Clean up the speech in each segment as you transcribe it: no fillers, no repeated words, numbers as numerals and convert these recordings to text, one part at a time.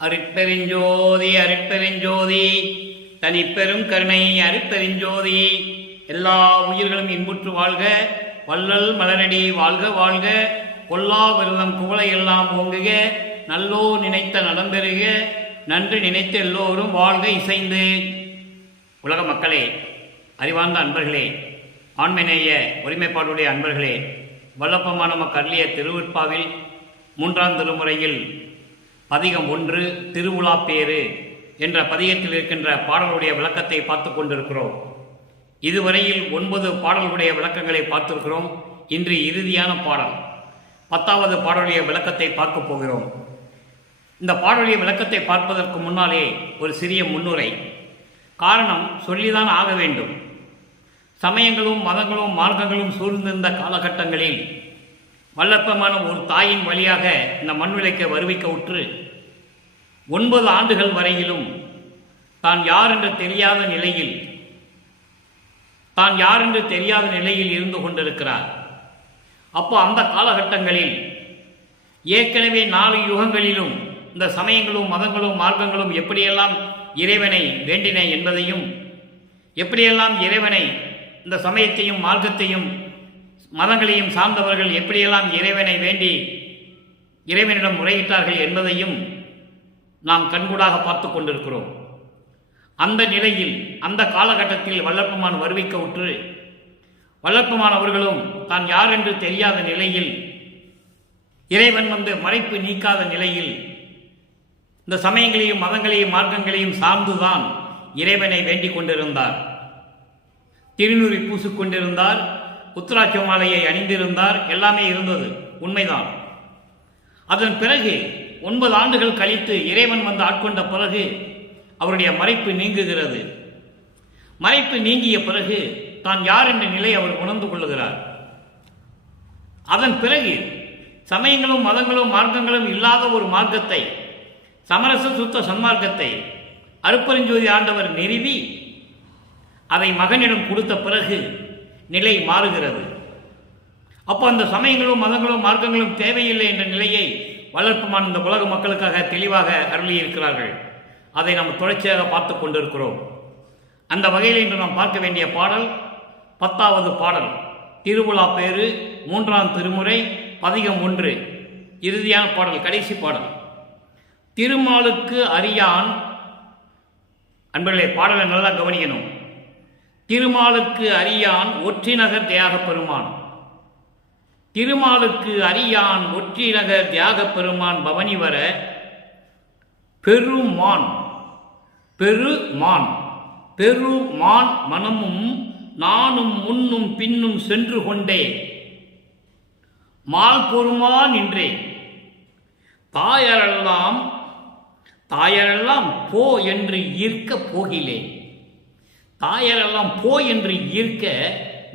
அருட்பெருஞ்சோதி அருட்பெருஞ்சோதி தனிப்பெரும் கருணை அருட்பெருஞ்சோதி. எல்லா உயிர்களும் இன்புற்று வாழ்க, வள்ளல் மலரடி வாழ்க வாழ்க, கொல்லா விரதம் குவளை எல்லாம் ஓங்குக, நல்லோ நினைத்த நலம்பெறுக, நன்று நினைத்த எல்லோரும் வாழ்க இசைந்து. உலக மக்களே, அறிவார்ந்த அன்பர்களே, ஆண்மைநேய ஒருமைப்பாடுடைய அன்பர்களே, வல்லப்பமான மக்களிய திருவிற்பாவில் 3ஆம் திருமுறையில் பதிகம் 1 திருவுலாப்பேறு என்ற பதிகத்தில் இருக்கின்ற பாடலுடைய விளக்கத்தை பார்த்து கொண்டிருக்கிறோம். இதுவரையில் 9 பாடல்களுடைய விளக்கங்களை பார்த்திருக்கிறோம். இன்று இறுதியான பாடல் 10வது பாடலுடைய விளக்கத்தை பார்க்க போகிறோம். இந்த பாடலுடைய விளக்கத்தை பார்ப்பதற்கு முன்னாலே ஒரு சிறிய முன்னுரை. காரணம் சொல்லிதான் ஆக வேண்டும். சமயங்களும் மதங்களும் மார்க்கங்களும் சூழ்ந்திருந்த காலகட்டங்களில் வல்லப்பமான ஒரு தாயின் வழியாக இந்த மண்விலைக்கு வருவிக்க உற்று 9 ஆண்டுகள் வரையிலும் தான் யார் என்று தெரியாத நிலையில் இருந்து கொண்டிருக்கிறார். அப்போ அந்த காலகட்டங்களில் ஏற்கனவே 4 யுகங்களிலும் இந்த சமயங்களும் மதங்களும் மார்க்கங்களும் எப்படியெல்லாம் இறைவனை வேண்டின என்பதையும், எப்படியெல்லாம் இறைவனை இந்த சமயத்தையும் மார்க்கத்தையும் மதங்களையும் சார்ந்தவர்கள் எப்படியெல்லாம் இறைவனை வேண்டி இறைவனிடம் முறையிட்டார்கள் என்பதையும் நாம் கண்கூடாக பார்த்து கொண்டிருக்கிறோம். அந்த நிலையில் அந்த காலகட்டத்தில் வல்லப்பெருமான் வருவிக்க உற்று வல்லப்பெருமான் அவர்களும் தான் யார் என்று தெரியாத நிலையில், இறைவன் மறைப்பு நீக்காத நிலையில் இந்த சமயங்களையும் மதங்களையும் மார்க்கங்களையும் சார்ந்துதான் இறைவனை வேண்டிக் கொண்டிருந்தார். திருநூறி பூசிக்கொண்டிருந்தார், உத்திராட்ச மாலையை அணிந்திருந்தார், எல்லாமே இருந்தது, உண்மைதான். அதன் பிறகு 9 ஆண்டுகள் கழித்து இறைவன் ஆட்கொண்ட பிறகு அவருடைய மறைப்பு நீங்குகிறது. மறைப்பு நீங்கிய பிறகு தான் யார் என்ற நிலை அவர் உணர்ந்து கொள்ளுகிறார். அதன் பிறகு சமயங்களும் மதங்களும் மார்க்கங்களும் இல்லாத ஒரு மார்க்கத்தை, சமரச சுத்த சன்மார்க்கத்தை அருட்பெருஞ்சோதி ஆண்டவர் நிறுவி அதை மகனிடம் கொடுத்த பிறகு நிலை மாறுகிறது. அப்போ அந்த சமயங்களும் மதங்களும் மார்க்கங்களும் தேவையில்லை என்ற நிலையை வல்லப்பெருமான் இந்த உலக மக்களுக்காக தெளிவாக அருளியிருக்கிறார்கள். அதை நாம் தொடர்ச்சியாக பார்த்து கொண்டிருக்கிறோம். அந்த வகையில் இன்று நாம் பார்க்க வேண்டிய பாடல் 10வது பாடல் திருவுலாப்பேறு 3ஆம் திருமுறை பதிகம் 1 இறுதியான பாடல், கடைசி பாடல். திருமாலுக்கு அறியான், அன்பர்களே பாடலை நல்லா கவனிக்கணும். திருமாலுக்கு அறியான் ஒற்றிநகர் தியாகப் பெருமான். திருமாலுக்கு அறியான் ஒற்றிநகர் தியாகப் பெருமான் பவனி வர பெருமான் மனமும் நானும் முன்னும் பின்னும் சென்று கொண்டே மால் பொறுமா நின்றே தாயரெல்லாம் போ என்று ஈர்க்க போகிலேன். தாயரெல்லாம் போ என்று ஈர்க்க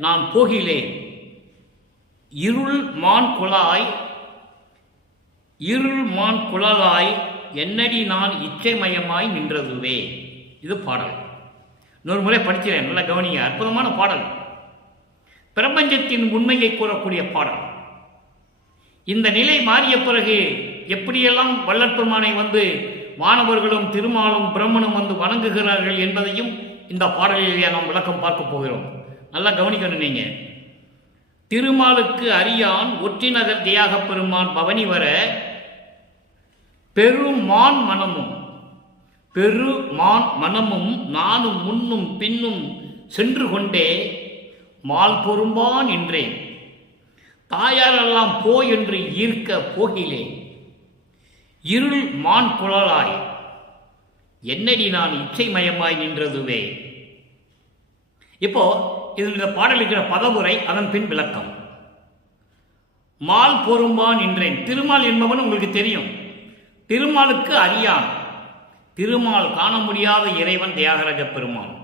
நான் போகிலேன். இருள் மான் குழலாய் என்னடி நான் இச்சைமயமாய் நின்றதுவே. இது பாடல். இன்னொரு முறை படிக்கிறேன், நல்லா கவனிங்க. அற்புதமான பாடல், பிரபஞ்சத்தின் உண்மையை கூறக்கூடிய பாடல். இந்த நிலை மாறிய பிறகு எப்படியெல்லாம் வல்லற்பெருமானை வானவர்களும் திருமாலும் பிரம்மனும் வணங்குகிறார்கள் என்பதையும் இந்த பாடலிலேயே நாம் விளக்கம் பார்க்க போகிறோம். நல்லா கவனிக்கணும் நீங்க. திருமாலுக்கு அறியான் ஒற்றிநகர் தியாகப் பெருமான் பவனி வர பெருமான் மனமும் நானும் முன்னும் பின்னும் சென்று கொண்டே மால் பொறும்பான் என்றேன். தாயாரெல்லாம் போ என்று ஈர்க்க போகிலேன். இருள் மான் குழலாய் என்னடி நான் இச்சைமயமாய் நின்றதுவே. இப்போ இந்த பாடல் இருக்கிற பதவுரை, அதன் பின் விளக்கம். மால் பொறும்பான் என்றேன். திருமால் என்பவன் உங்களுக்கு தெரியும். திருமாலுக்கு அறியான், திருமால் காண முடியாத இறைவன் தியாகராஜ பெருமான்.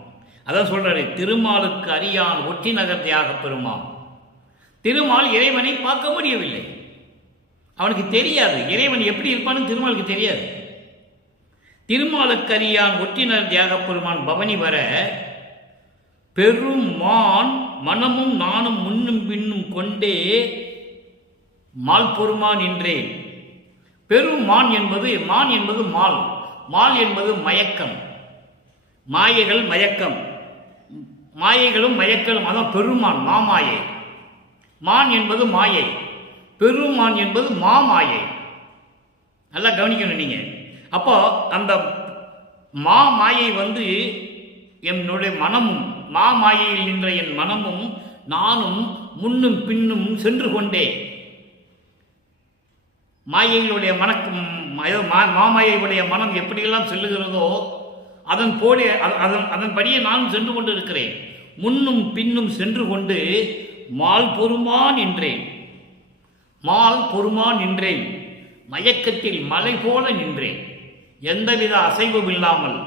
அதான் சொல்றாரு, திருமாலுக்கு அறியான் ஒற்றிநகர் தியாகப் பெருமான். திருமால் இறைவனை பார்க்க முடியவில்லை, அவனுக்கு தெரியாது. இறைவன் எப்படி இருப்பான்னு திருமாலுக்கு தெரியாது. திருமாலுக்கு அறியான் ஒற்றினர் தியாகப் பெருமான் பவனி வர பெருமான் மனமும் நானும் முன்னும் பின்னும் கொண்டே மால் பொறுமா நின்றேன். பெருமான் என்பது மான் என்பது மால், மால் என்பது மயக்கம், மாயைகள் மயக்கம், மாயைகளும் மயக்களும், அதான் பெருமான் மாமாயை. மான் என்பது மாயை, பெருமான் என்பது மாமாயை. நல்லா கவனிக்கணும் நீங்க. அப்போ அந்த மாமாயை என்னுடைய மனமும், மாமாயையில் நின்ற என் மனமும் நானும் முன்னும் பின்னும் சென்று கொண்டே, மாயைகளுடைய மாமாயையுடைய மனம் எப்படியெல்லாம் செல்லுகிறதோ அதன்படியே நானும் சென்று கொண்டு இருக்கிறேன். முன்னும் பின்னும் சென்று கொண்டு மால் பொறுமா நின்றேன், மால் பொறுமா நின்றேன், மயக்கத்தில் மலை போல நின்றேன், எந்தவித அசைவும் இல்லாமல்.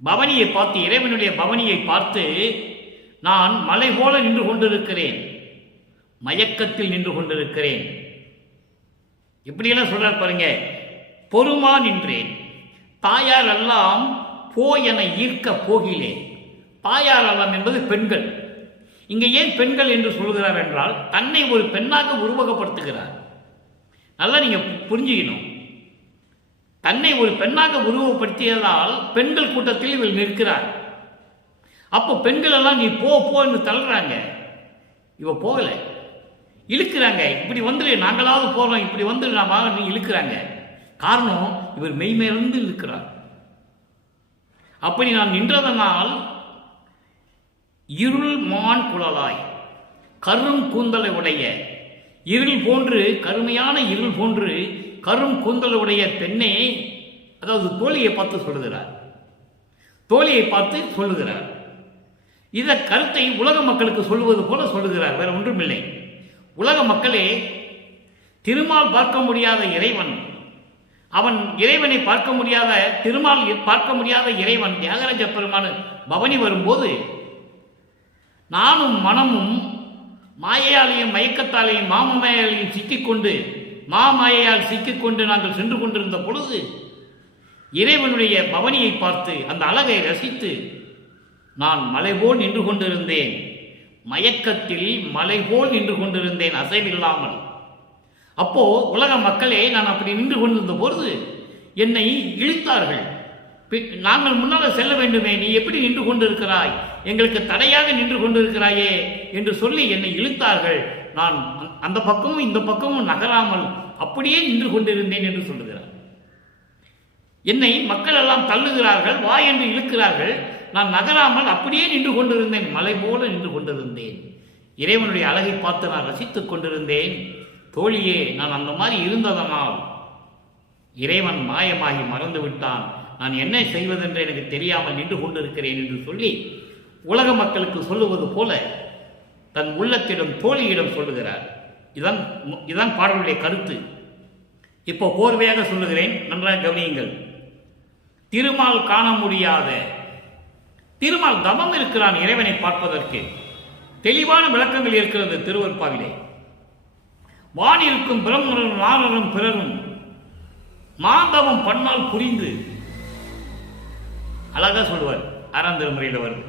பவனியை பார்த்து, இறைவனுடைய பவனியை பார்த்து நான் மலை போல நின்று கொண்டிருக்கிறேன், மயக்கத்தில் நின்று கொண்டிருக்கிறேன். இப்படியெல்லாம் சொல்றார் பாருங்க. பொறுமா நின்றேன், தாயார் எல்லாம் போ என ஈர்க்க போகிலேன். தாயார் எல்லாம் என்பது பெண்கள். இங்கே ஏன் பெண்கள் என்று சொல்கிறார் என்றால், தன்னை ஒரு பெண்ணாக உருவகப்படுத்துகிறார். நல்லா நீங்க புரிஞ்சுக்கணும். தன்னை ஒரு பெண்ணாக உருவப்படுத்தியதால் பெண்கள் கூட்டத்தில் இவர் நிற்கிறார். அப்போ பெண்கள் எல்லாம் நீ போ என்று தள்ளுறாங்க, இவ போகல, இழுக்கிறாங்க. இப்படி வந்துரு, நாங்களாவது போறோம், இப்படி வந்து நாம இழுக்கிறாங்க. காரணம், இவர் மெய்மேலிருந்து இழுக்கிறார். அப்படி நான் நின்றதனால் இருள் மான் குழலாய், கரும் கூந்தலை உடைய, இருள் போன்று, கருமையான இருள் போன்று கரும் கூந்தலுடைய பெண்ணே, அதாவது தோழியை பார்த்து சொல்லுகிறார், தோழியை பார்த்து சொல்லுகிறார். இத கருத்தை உலக மக்களுக்கு சொல்லுவது போல சொல்லுகிறார், வேற ஒன்றுமில்லை. உலக மக்களே, திருமால் பார்க்க முடியாத இறைவன், அவன் இறைவனை பார்க்க முடியாத, திருமால் பார்க்க முடியாத இறைவன் தியாகராஜ பெருமான் பவனி வரும்போது நானும் மனமும் மாயையாலையும் மயக்கத்தாலையும் மாமமாயாலையும் சிக்கிக்கொண்டு, மாமாயையால் சிக்கிக்கொண்டு நாங்கள் சென்று கொண்டிருந்த பொழுது இறைவனுடைய பவனியை பார்த்து அந்த அழகை ரசித்து நான் மலை போல் நின்று கொண்டிருந்தேன், மயக்கத்தில் மலை போல் நின்று கொண்டிருந்தேன், அசைவில்லாமல். அப்போ உலக மக்களே, நான் அப்படி நின்று கொண்டிருந்த பொழுது என்னை இழுத்தார்கள். நாங்கள் முன்னால் செல்ல வேண்டுமே, நீ எப்படி நின்று கொண்டிருக்கிறாய், எங்களுக்கு தடையாக நின்று கொண்டிருக்கிறாயே என்று சொல்லி என்னை இழுத்தார்கள். நான் அந்த பக்கமும் இந்த பக்கமும் நகராமல் அப்படியே நின்று கொண்டிருந்தேன் என்று சொல்லுகிறார். என்னை மக்கள் எல்லாம் தள்ளுகிறார்கள், வா என்று இழுக்கிறார்கள், நான் நகராமல் அப்படியே நின்று கொண்டிருந்தேன், மலை போல நின்று கொண்டிருந்தேன். இறைவனுடைய அழகை பார்த்து நான் ரசித்துக் கொண்டிருந்தேன். தோழியே, நான் அந்த மாதிரி இருந்ததனால் இறைவன் மாயமாகி மறந்து விட்டான், நான் என்ன செய்வதென்று எனக்கு தெரியாமல் நின்று கொண்டிருக்கிறேன் என்று சொல்லி உலக மக்களுக்கு சொல்லுவது போல தன் உள்ளத்திடம் தோழியிடம் சொல்லுகிறார். இதான் பாடலுடைய கருத்து. இப்போ கோர்வையாக சொல்லுகிறேன், நன்றாக கவனியுங்கள். திருமால் காண முடியாத, திருமால் தவம் இருக்கிறான் இறைவனை பார்ப்பதற்கு. தெளிவான விளக்கங்கள் இருக்கிறது திருவருட்பாவிலே. வான் இருக்கும் பிரம்மரும் நாரரும் பிறரும் மாதவம் பண்ணால் புரிந்து, அழகா சொல்லுவார், 6ஆம் திருமுறையில் வருது.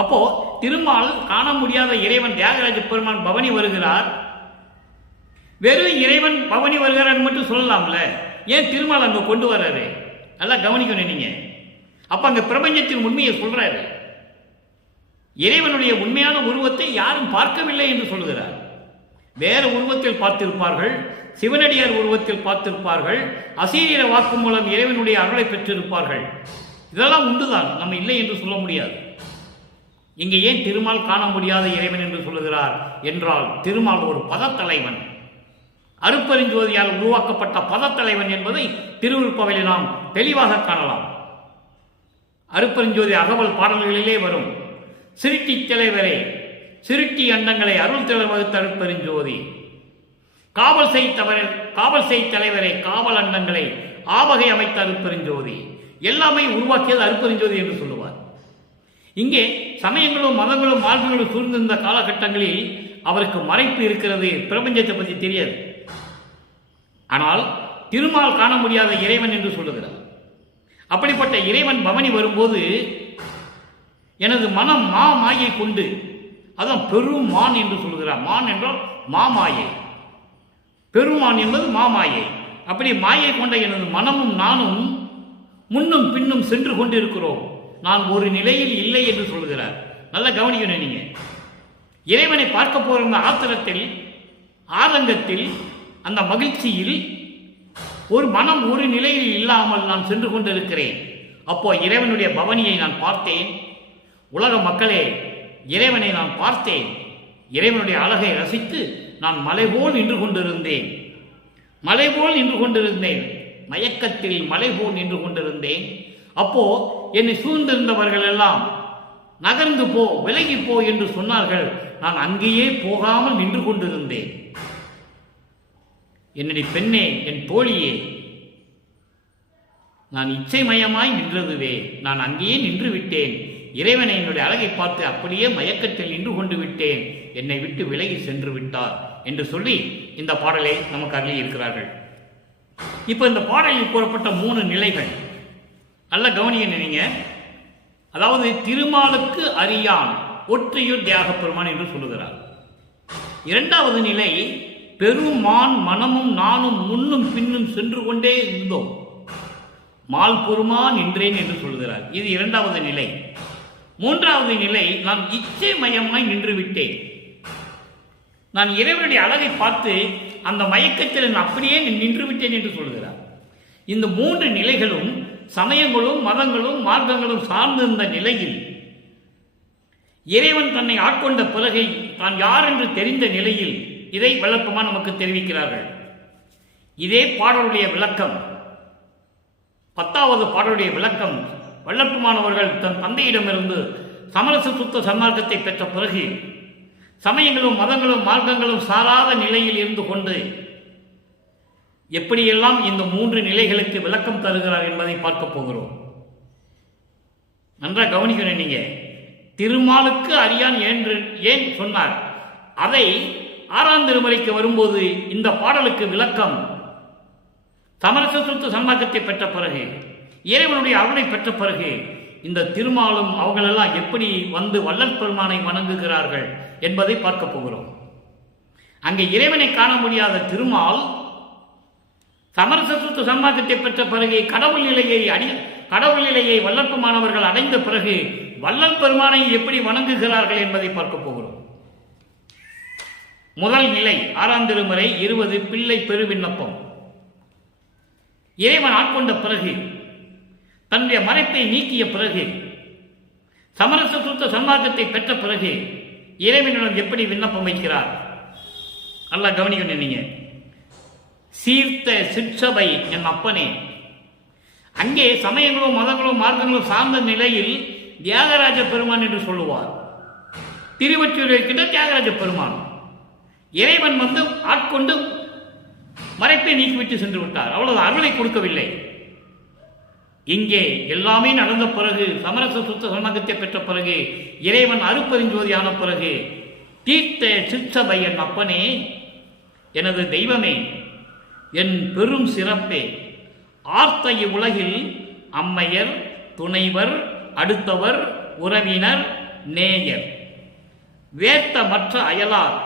அப்போ திருமால் காண முடியாத இறைவன் தியாகராஜ பெருமான் பவனி வருகிறார். வெறும் இறைவன் பவனி வருகிறார் மட்டும் சொல்லலாம்ல, ஏன் திருமால் அங்க கொண்டு வர்றாரு? நல்லா கவனிக்கணும் நீங்க. அப்ப அங்க பிரபஞ்சத்தின் உண்மையை சொல்றாரு. இறைவனுடைய உண்மையான உருவத்தை யாரும் பார்க்கவில்லை என்று சொல்லுகிறார். வேற உருவத்தில் பார்த்திருப்பார்கள், சிவனடியார் உருவத்தில் பார்த்திருப்பார்கள், அசீரிய வாக்கு மூலம் இறைவனுடைய அருளை பெற்றிருப்பார்கள். இதெல்லாம் உண்டுதான், நம்ம இல்லை என்று சொல்ல முடியாது. இங்கே ஏன் திருமால் காண முடியாத இறைவன் என்று சொல்லுகிறார் என்றால், திருமால் ஒரு பதத்தலைவன், அருட்பெருஞ்சோதியால் உருவாக்கப்பட்ட பதத்தலைவன் என்பதை திருவருட்பாவிலே நாம் தெளிவாக காணலாம். அருட்பெருஞ்சோதி அகவல் பாடல்களிலே வரும், சிருட்டி தலைவரே சிருட்டி அண்டங்களை அருள் தலைவகுத்த அருட்பெருஞ்சோதி, காவல் செய் தலைவரே காவல் அண்டங்களை ஆவகை அமைத்த அருட்பெருஞ்சோதி, எல்லாமே உருவாக்கியது அருட்பெருஞ்சோதி என்று சொல்லுவார். இங்கே சமயங்களும் மதங்களும் மார்க்கங்களும் சூழ்ந்திருந்த காலகட்டங்களில் அவருக்கு மறைப்பு இருக்கிறது, பிரபஞ்சத்தை பற்றி தெரியாது. ஆனால் திருமால் காண முடியாத இறைவன் என்று சொல்லுகிறார். அப்படிப்பட்ட இறைவன் பவனி வரும்போது எனது மனம் மாயை கொண்டு, அதான் பெரும் மான் என்று சொல்லுகிறார். மான் என்றால் மாமாயை, பெருமான் என்பது மாமாயை. அப்படி மாயை கொண்ட எனது மனமும் நானும் முன்னும் பின்னும் சென்று கொண்டிருக்கிறோம். நான் ஒரு நிலையில் இல்லை என்று சொல்கிறார். நல்லா கவனிக்கணும். நீங்க இறைவனை பார்க்க போகிற ஆத்திரத்தில், ஆதங்கத்தில், அந்த மகிழ்ச்சியில் ஒரு மனம் ஒரு நிலையில் இல்லாமல் நான் சென்று கொண்டிருக்கிறேன். அப்போ இறைவனுடைய பவனியை நான் பார்த்தேன். உலக மக்களே, இறைவனை நான் பார்த்தேன். இறைவனுடைய அழகை ரசித்து நான் மலை போல் நின்று கொண்டிருந்தேன். மலை போல் நின்று கொண்டிருந்தேன். மயக்கத்தில் மலை போல் நின்று கொண்டிருந்தேன். அப்போ என்னை சூழ்ந்திருந்தவர்கள் எல்லாம் நகர்ந்து போ, விலகி போ என்று சொன்னார்கள். நான் அங்கேயே போகாமல் நின்று கொண்டிருந்தேன். என்னுடைய பெண்ணே, என் தோழியே, நான் இச்சைமயமாய் நின்றதுவே. நான் அங்கேயே நின்று விட்டேன். இறைவனை என்னுடைய அழகை பார்த்து அப்படியே மயக்கத்தில் நின்று கொண்டு விட்டேன். என்னை விட்டு விலகி சென்று விட்டார் என்று சொல்லி இந்த பாடலை நமக்கு அருளி இருக்கிறார்கள். இப்போ இந்த பாடலில் கூறப்பட்ட 3 நிலைகள் நல்ல கவனிய நினைங்க. அதாவது திருமாலுக்கு அறியான் ஒற்றையூர் தியாக பெருமான் என்று சொல்லுகிறார். 2வது நிலை, பெருமான் மனமும் நானும் முன்னும் பின்னும் சென்று கொண்டே இருந்தோம், மால் பெருமான் நின்றேன் என்று சொல்கிறார். இது 2வது நிலை. 3வது நிலை, நான் இச்சை மயமாய் நின்று விட்டேன். நான் இறைவனுடைய அழகை பார்த்து அந்த மயக்கத்தில் நான் அப்படியே நின்று விட்டேன் என்று சொல்கிறார். இந்த 3 நிலைகளும் சமயங்களும் மதங்களும் மார்க்கங்களும் சார்ந்திருந்த நிலையில் இறைவன் தன்னை ஆட்கொண்ட பிறகு தான் யார் என்று தெரிந்த நிலையில் இதை விளக்கமாக நமக்கு தெரிவிக்கிறார்கள். இதே பாடலுடைய விளக்கம், 10வது பாடலுடைய விளக்கம், வல்லப்பமானவர்கள் தன் தந்தையிடமிருந்து சமரச சுத்த சன்மார்க்கத்தை பெற்ற பிறகு சமயங்களும் மதங்களும் மார்க்கங்களும் சாராத நிலையில் இருந்து கொண்டு எப்படியெல்லாம் இந்த 3 நிலைகளுக்கு விளக்கம் தருகிறார் என்பதை பார்க்க போகிறோம். நன்றாக கவனிக்கணும். நீங்க திருமாலுக்கு அறியான் என்று ஏன் சொன்னார்? அதை 6ஆம் திருமுறைக்கு வரும்போது இந்த பாடலுக்கு விளக்கம், சமரச சுத்த சன்மார்க்கத்தை பெற்ற பிறகு, இறைவனுடைய அருளை பெற்ற பிறகு இந்த திருமாலும் அவங்களெல்லாம் எப்படி வந்து வள்ளல் பெருமானை வணங்குகிறார்கள் என்பதை பார்க்க போகிறோம். அங்கே இறைவனை காண முடியாத திருமால் சமரச சுத்த சன்மார்க்கத்தை பெற்ற பிறகு கடவுள் நிலையை வல்லற்பமானவர்கள் அடைந்த பிறகு வள்ளல் பெருமானை எப்படி வணங்குகிறார்கள் என்பதை பார்க்க போகிறோம். முதல் நிலை 6ஆம் திருமுறை 20 பிள்ளை பெரு விண்ணப்பம். இறைவன் ஆட்கொண்ட பிறகு, தன்னுடைய மறைப்பை நீக்கிய பிறகு, சமரச சுத்த சன்மார்க்கத்தை பெற்ற பிறகு இறைவனிடம் எப்படி விண்ணப்பம் வைக்கிறார்? நல்லா கவனிக்கணும். நீங்க சீர்த்த சிற்சபை என் அப்பனே. அங்கே சமயங்களும் மதங்களும் மார்க்கங்களும் சார்ந்த நிலையில் தியாகராஜ பெருமான் என்று சொல்லுவார். திருவொற்றியூரில் இருக்கின்ற தியாகராஜ பெருமான் இறைவன் வந்து ஆட்கொண்டு மறைப்பை நீக்கிவிட்டு சென்று விட்டார். அவ்வளவு அருளை கொடுக்கவில்லை. இங்கே எல்லாமே நடந்த பிறகு, சமரச சுத்த சன்மார்க்கத்தை பெற்ற பிறகு, இறைவன் அருப்பெருஞ்சோதியான பிறகு, தீர்த்த சிற்சபை என் அப்பனே, எனது தெய்வமே, என் பெரும் சிறப்பே, ஆர்த்த இவ்வுலகில் அம்மையர், துணைவர், அடுத்தவர், உறவினர், நேயர், வேத்த மற்ற அயலார்,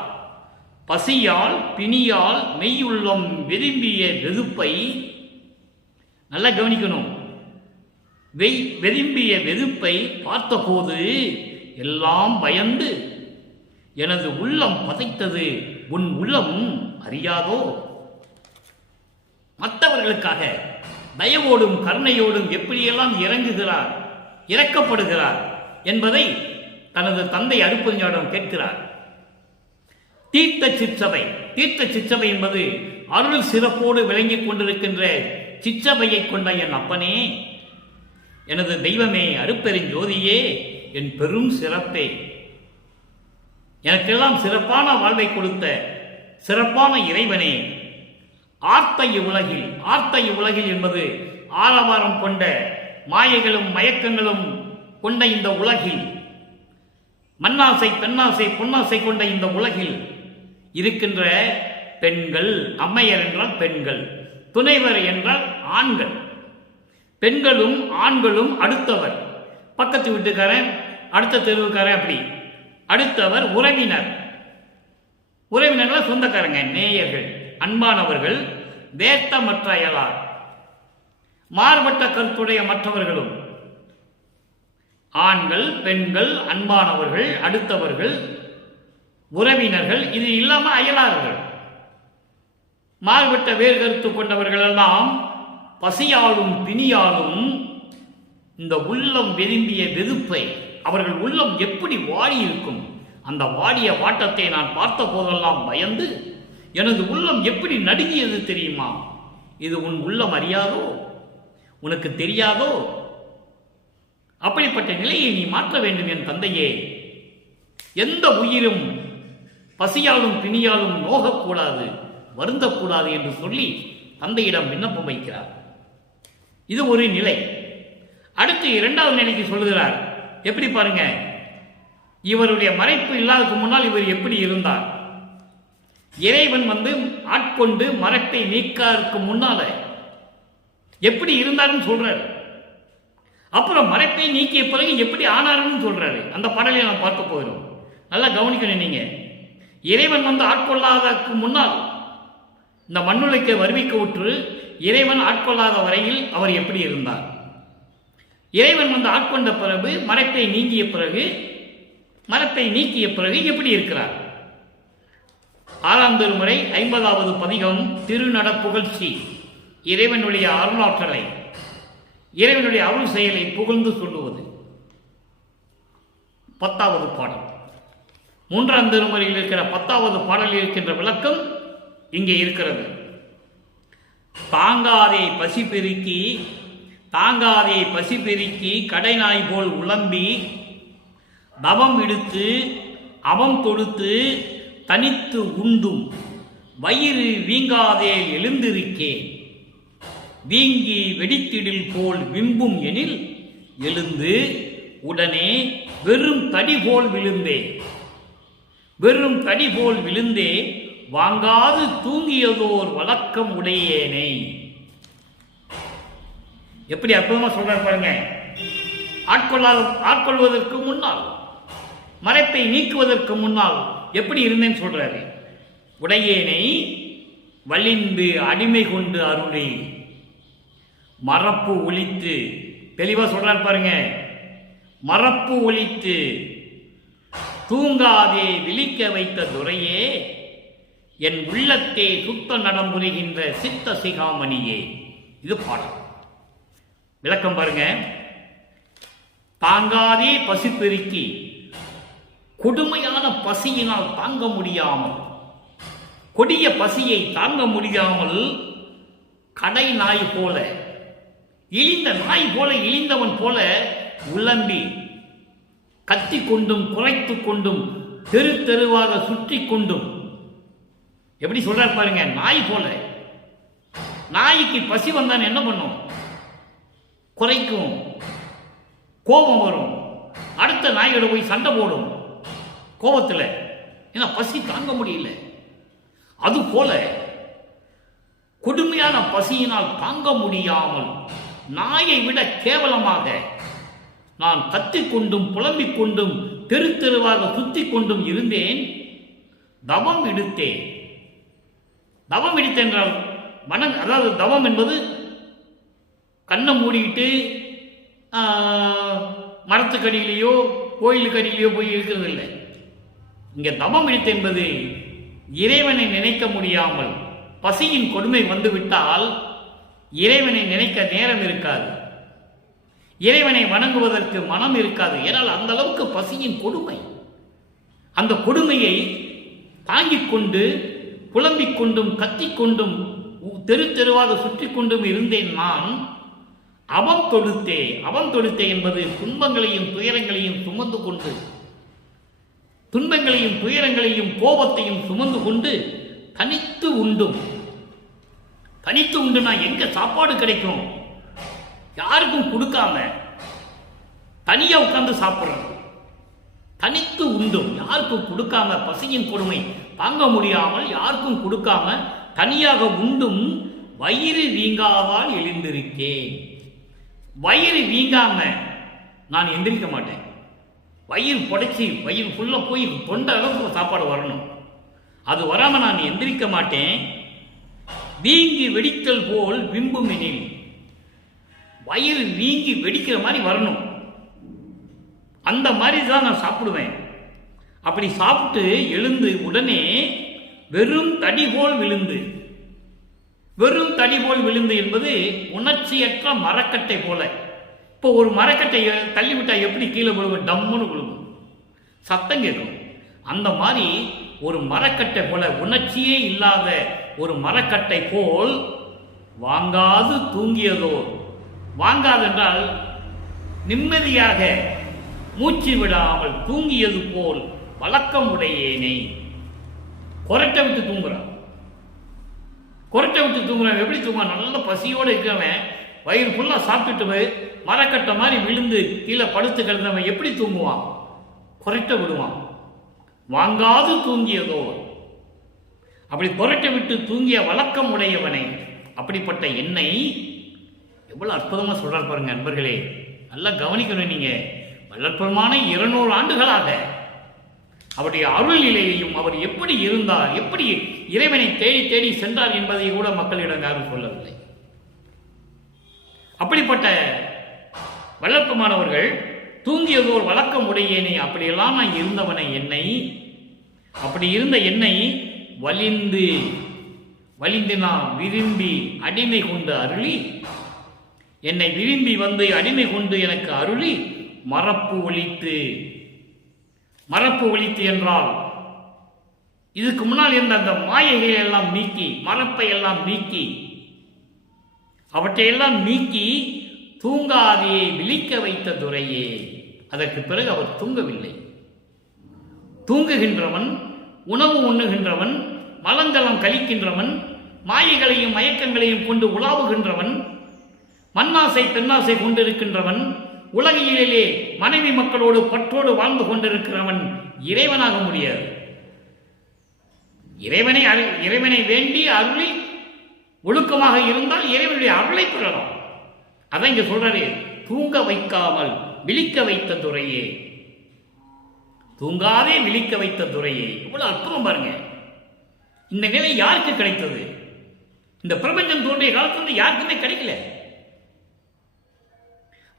பசியால் பிணியால் மெய்யுள்ளம் விரும்பிய வெதுப்பை, நல்லா கவனிக்கணும், விரும்பிய வெதுப்பை பார்த்தபோது எல்லாம் பயந்து எனது உள்ளம் பதைத்தது, உன் உள்ளம் அறியாதோ? மற்றவர்களுக்காக தயவோடும் கருணையோடும் எப்படியெல்லாம் இறங்குகிறார், இறக்கப்படுகிறார் என்பதை தனது தந்தை அருப்பெருஞ்சாண்டவன் கேட்கிறார். தீர்த்த சிற்சபை, தீர்த்த சிற்சபை என்பது அருள் சிறப்போடு விளங்கிக் கொண்டிருக்கின்ற சிற்சபையை கொண்ட என் அப்பனே, எனது தெய்வமே, அருப்பெருஞ்சோதியே, என் பெரும் சிறப்பே, எனக்கெல்லாம் சிறப்பான வாழ்வை கொடுத்த சிறப்பான இறைவனே, ஆர்த்த இவ்வுலகில், ஆர்த்த இவ்வுலகில் என்பது ஆரவாரம் கொண்ட மாயைகளும் மயக்கங்களும் கொண்ட இந்த உலகில், மண்ணாசை பெண்ணாசை பொன்னாசை கொண்ட இந்த உலகில் இருக்கின்ற பெண்கள், அம்மையர் என்றால் பெண்கள், துணைவர் என்றால் ஆண்கள், பெண்களும் ஆண்களும், அடுத்தவர் பக்கத்து வீட்டுக்காரன், அடுத்த தெருவுக்காரன், அப்படி அடுத்தவர், உறவினர், உறவினர்கள் சொந்தக்காரங்க, நேயர்கள், அன்பானவர்கள், வேத்தமற்ற அயலார், மாறுபட்ட கருத்துடைய மற்றவர்களும், ஆண்கள், பெண்கள், அன்பானவர்கள், அடுத்தவர்கள், உறவினர்கள், இது இல்லாமல் அயலார்கள், மாறுபட்ட வேறு கருத்து கொண்டவர்கள் எல்லாம் பசியாலும் பிணியாலும் இந்த உள்ளம் விரும்பிய வெதுப்பை, அவர்கள் உள்ளம் எப்படி வாடி இருக்கும், அந்த வாடிய வாட்டத்தை நான் பார்த்த போதெல்லாம் பயந்து எனது உள்ளம் எப்படி நடுங்கியது தெரியுமா? இது உன் உள்ளம் அறியாதோ, உனக்கு தெரியாதோ? அப்படிப்பட்ட நிலையை நீ மாற்ற வேண்டும் என் தந்தையே. எந்த உயிரும் பசியாலும் பிணியாலும் நோகக்கூடாது, வருந்தக்கூடாது என்று சொல்லி தந்தையிடம் விண்ணப்பம் வைக்கிறார். இது ஒரு நிலை. அடுத்து இரண்டாவது நிலைக்கு சொல்லுகிறார். எப்படி பாருங்க, இவருடைய மறைப்பு இல்லாததுக்கு முன்னால் இவர் எப்படி இருந்தார்? இறைவன் ஆட்கொண்டு மறைப்பை நீக்காருக்கு முன்னால எப்படி இருந்தாருன்னு சொல்றாரு. அப்புறம் மறைப்பை நீக்கிய பிறகு எப்படி ஆனாருன்னு சொல்றாரு. அந்த பாடலை நாம் பார்க்க போகிறோம். நல்லா கவனிக்கணும். நீங்க இறைவன் ஆட்கொள்ளாதற்கு முன்னால் இந்த மண்ணுலைக்கு வருவிக்க உற்று இறைவன் ஆட்கொள்ளாத வரையில் அவர் எப்படி இருந்தார்? இறைவன் ஆட்கொண்ட பிறகு, மறைப்பை நீங்கிய பிறகு, மரத்தை நீக்கிய பிறகு எப்படி இருக்கிறார்? 6ஆம் திருமுறை 50வது பதிகம் திருநடப்புகழ்ச்சி. இறைவனுடைய அருளாற்றலை, இறைவனுடைய அருள் செயலை புகழ்ந்து சொல்லுவது. 10வது பாடல். 3ஆம் திருமுறையில் இருக்கிற 10வது பாடலில் இருக்கின்ற விளக்கம் இங்கே இருக்கிறது. தாங்காதே பசி பெருக்கி, தாங்காதே பசி பெருக்கி, கடைநாய் போல் உளம்பி, தவம் விடுத்து அவம் தொடுத்து தனித்து உண்டும், வயிறு வீங்காதே எழுந்திருக்கே, வீங்கி வெடித்திடில் போல் விம்பும் எனில் எழுந்து உடனே வெறும் தடி போல் விழுந்தே, வெறும் தடி போல் விழுந்தே, வாங்காது தூங்கியதோர் வழக்கம் உடையேனை. எப்படி அற்புதமா சொல்றாரு பாருங்க. ஆட்கொள்வதற்கு முன்னால், மறைப்பை நீக்குவதற்கு முன்னால் எப்படி இருந்தேன்னு சொல்றாரு. உடையேனை வலிந்து அடிமை கொண்டு அருளை, மறப்பு ஒழித்து, தெளிவா சொல்றாரு பாருங்க. மறப்பு ஒழித்து தூங்காதே விழிக்க வைத்த துரையே, என் உள்ளத்தே சுத்த நடம்புரிகின்ற சித்த சிகாமணியே. இது பாடல். விளக்கம் பாருங்க. தாங்காதே பசி பெருக்கி, கொடுமையான பசியினால் தாங்க முடியாமல், கொடிய பசியை தாங்க முடியாமல், கடை நாய் போல, இழிந்த நாய் போல, இழிந்தவன் போல உளம்பி, கத்தி கொண்டும் குறைத்து கொண்டும் தெரு தெருவாக சுற்றி கொண்டும். எப்படி சொல்றாரு பாருங்க. நாய் போல. நாய்க்கு பசி வந்தான் என்ன பண்ணும்? குறைக்கும், கோபம் வரும், அடுத்த நாயோட போய் சண்டை போடும் கோபத்தில். ஏன்னா பசி தாங்க முடியல. அது போல கொடுமையான பசியினால் தாங்க முடியாமல், நாயை விட கேவலமாக நான் கத்திக்கொண்டும் புலம்பிக் கொண்டும் தெரு தெருவாக சுத்தி கொண்டும் இருந்தேன். தவம் எடுத்தேன். தவம் எடுத்தென்றால் அதாவது தவம் என்பது கண்ணை மூடிக்கிட்டு மரத்துக்கடியிலேயோ கோயிலுக்கடியிலேயோ போய் இருக்கிறது இல்லை. இங்கே தவம் எடுத்து என்பது இறைவனை நினைக்க முடியாமல், பசியின் கொடுமை வந்துவிட்டால் இறைவனை நினைக்க நேரம் இருக்காது, இறைவனை வணங்குவதற்கு மனம் இருக்காது. ஏனால் அந்த அளவுக்கு பசியின் கொடுமை. அந்த கொடுமையை தாங்கிக் கொண்டு புலம்பிக் கொண்டும் கத்திக்கொண்டும் தெரு தெருவாக சுற்றி கொண்டும் இருந்தேன் நான். அவம் தொடுத்தே. அவம் தொடுத்தே என்பது துன்பங்களையும் துயரங்களையும் சுமந்து கொண்டு, துன்பங்களையும் துயரங்களையும் கோபத்தையும் சுமந்து கொண்டு தனித்து உண்டும். தனித்து உண்டுனா எங்க சாப்பாடு கிடைக்கும்? யாருக்கும் கொடுக்காம தனியா உட்கார்ந்து சாப்பிடுறது. தனித்து உண்டும், யாருக்கும் கொடுக்காம, பசியின் கொடுமை தாங்க முடியாமல் யாருக்கும் கொடுக்காம தனியாக உண்டும், வயிறு வீங்காவால் எழுந்திருக்கேன். வயிறு வீங்காம நான் எந்திரிக்க மாட்டேன். வயிறு புடைச்சி வயிறு ஃபுல்லாக போய் தொண்டை அளவுக்கு சாப்பாடு வரணும். அது வராமல் நான் எந்திரிக்க மாட்டேன். வீங்கி வெடித்தல் போல் விம்புமெனில், வயிறு வீங்கி வெடிக்கிற மாதிரி வரணும். அந்த மாதிரி தான் நான் சாப்பிடுவேன். அப்படி சாப்பிட்டு எழுந்து உடனே வெறும் தடி போல் விழுந்து, வெறும் தடி போல் விழுந்து என்பது உணர்ச்சியற்ற மரக்கட்டை போல. இப்போ ஒரு மரக்கட்டை தள்ளிவிட்டா எப்படி கீழே விழுவும்? டம்முன்னு விழுவும், சத்தம் கேட்கும். அந்த மாதிரி ஒரு மரக்கட்டை போல, உணர்ச்சியே இல்லாத ஒரு மரக்கட்டை போல் வாங்காது தூங்கியதோ. வாங்காது என்றால் நிம்மதியாக மூச்சு விடாமல் தூங்கியது போல் வழக்கம் உடையேனே. கொரட்டை விட்டு தூங்குறான். கொரட்டை விட்டு தூங்குறான். எப்படி தூங்குவான்? நல்ல பசியோடு இருக்கிறவன் வயிறு ஃபுல்லாக சாப்பிட்டுட்டு மரக்கட்டை மாதிரி விழுந்து கீழே படுத்து கிடந்தவன் எப்படி தூங்குவான்? கொரட்டை விடுவான். வாங்காது தூங்கியதோ. அப்படி கொரட்டை விட்டு தூங்கிய வழக்கம் உடையவனை, அப்படிப்பட்ட என்னை எவ்வளவு அற்புதமா சொல்றார் பாருங்க நண்பர்களே. நல்லா கவனிக்கணும். நீங்க வல்லற்பமான 200 ஆண்டுகளாக அவருடைய அருள் நிலையையும், அவர் எப்படி இருந்தார், எப்படி இறைவனை தேடி தேடி சென்றார் என்பதை கூட மக்களிடம் யாரும் சொல்லவில்லை. அப்படிப்பட்ட வல்லற்பமானவர்கள் தூங்கியதோர் வழக்கம் உடையேனே, அப்படியெல்லாம் நான் இருந்தவனை, என்னை, அப்படி இருந்த என்னை வலிந்து நான் விரும்பி அடிமை கொண்டு அருளி, என்னை விரும்பி வந்து அடிமை கொண்டு எனக்கு அருளி மறப்பு ஒழித்து. மறப்பு ஒழித்து என்றால் இதுக்கு முன்னால் இருந்த அந்த மாயைகளை எல்லாம் நீக்கி, மறப்பை எல்லாம் நீக்கி, அவற்றையெல்லாம் நீக்கி தூங்காதே விழிக்க வைத்த துரையே. அதற்கு பிறகு அவர் தூங்கவில்லை. தூங்குகின்றவன், உணவு உண்ணுகின்றவன், மலங்கலம் கழிக்கின்றவன், மாயைகளையும் மயக்கங்களையும் கொண்டு உலாவுகின்றவன், மண்ணாசை பெண்ணாசை கொண்டிருக்கின்றவன், உலகிலே மனைவி மக்களோடு பற்றோடு வாழ்ந்து கொண்டிருக்கிறவன் இறைவனாக முடியாது. இறைவனை வேண்டி அருளி ஒழுக்கமாக இருந்தால் இறைவனுடைய அருளை பெறலாம். அதான் இங்க சொல்றாரு, தூங்க வைக்காமல் விழிக்க வைத்த துரையே. தூங்காதே விழிக்க வைத்த துரையே. இவ்வளவு அற்புதம் பாருங்க. இந்த நிலை யாருக்கு கிடைத்தது? இந்த பிரபஞ்சம் தோன்றிய காலத்துல யாருக்குமே கிடைக்கல.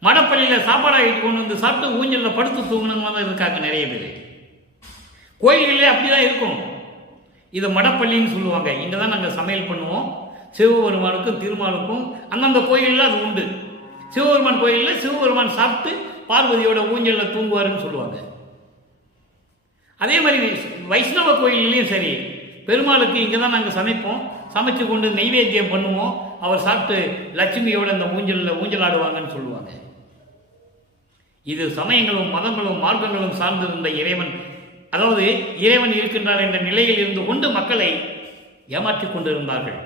மடப்பள்ளியில் சாப்பாடாகிட்டு கொண்டு வந்து சாப்பிட்டு ஊஞ்சலில் படுத்து தூங்கணும்னு இருக்காங்க நிறைய பேர். கோயில்களே அப்படிதான் இருக்கும். இதை மடப்பள்ளின்னு சொல்லுவாங்க. இங்கே தான் நாங்கள் சமையல் பண்ணுவோம். சிவபெருமானுக்கும் திருமாலுக்கும் அந்தந்த கோயிலில் அது உண்டு. சிவபெருமான் கோயிலில் சிவபெருமான் சாப்பிட்டு பார்வதியோட ஊஞ்சலில் தூங்குவாருன்னு சொல்லுவாங்க. அதே மாதிரி வைஷ்ணவ கோயிலையும் சரி, பெருமாளுக்கு இங்கே தான் நாங்கள் சமைப்போம், சமைச்சு கொண்டு நெய்வேத்தியம் பண்ணுவோம், அவர் சாப்பிட்டு லட்சுமியோட அந்த ஊஞ்சலாடுவாங்கன்னு சொல்லுவாங்க. இது சமயங்களும் மதங்களும் மார்க்கங்களும் சார்ந்திருந்த இறைவன், அதாவது இறைவன் இருக்கின்றார் என்ற நிலையில் இருந்து கொண்டு மக்களை ஏமாற்றிக் கொண்டிருந்தார்கள்.